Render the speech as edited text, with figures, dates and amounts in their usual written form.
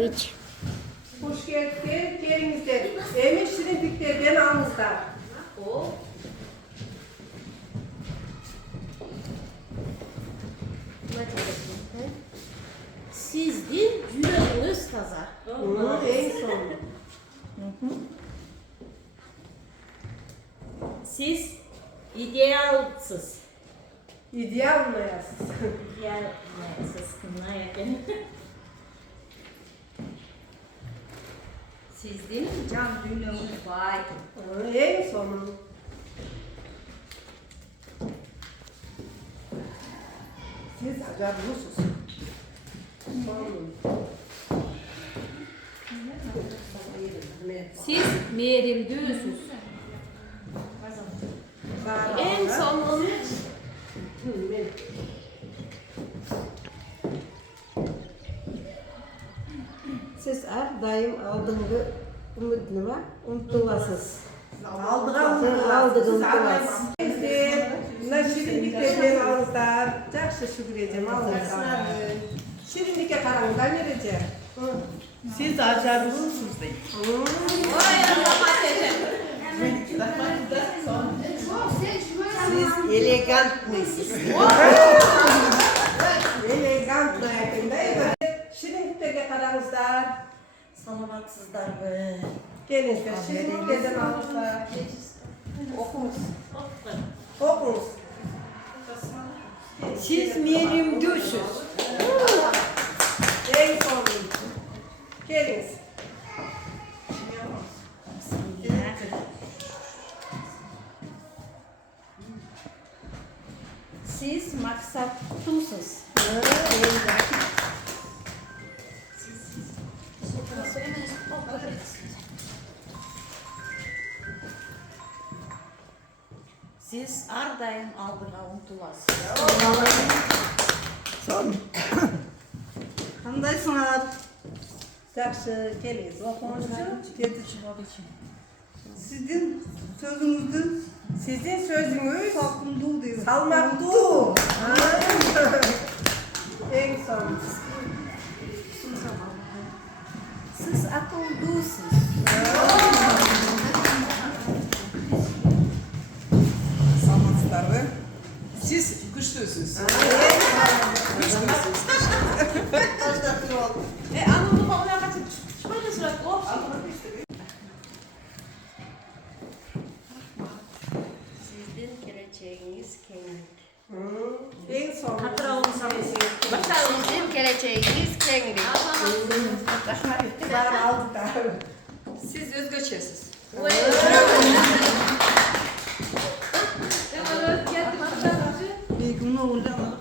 İç. Hoş geldin. Gelinizden. Emin şirinliklerden alınızlar. O. Sizin yüreğiniz taza. En son. Siz idealsız. İdeal mı yazsın? İdealsız kına yakın. Sizin can dünyamız var. En son. Siz acabulusunuz. Siz merimdüsüz. En sonun siz her daim aldığını umudunu unutulasız. Aldığını unutulasız. Bunlar şirinliklerden alınızlar. Жақсы şükredeceğim alınızlar. Şirinlik'e karanlıklar vereceğim. Siz acabulusunuz değil. Siz elegant mısınız? Elegant yakın değil mi? Şirinlik'e karanlıklar. Salavatsızlar be. Gelin size şirinliklerden alınızlar. Okunuz. Okunuz. Siz merimdüsüz. En son. Gelin. Siz maksatlısınız. Siz her daim aldığına unutulasız. Son. Kandaysınlar? Жақсы келіңіз. Оқыңызшы. Sizin sözünüzdü. Sizin sözünüz Salkındığı diyor. salmaktу. En son. Siz akıllısınız. Salmatsızlar. Siz güçlüsünüz. Anadolu babaya kaçın. Şöyle sürekli o. Sizin geleceğiniz kenglik. En son. Hatıra olmuşsa Sizin geleceğiniz kenglik. Var aldık da. Siz özgöçesiz. Bir gün oldu ama.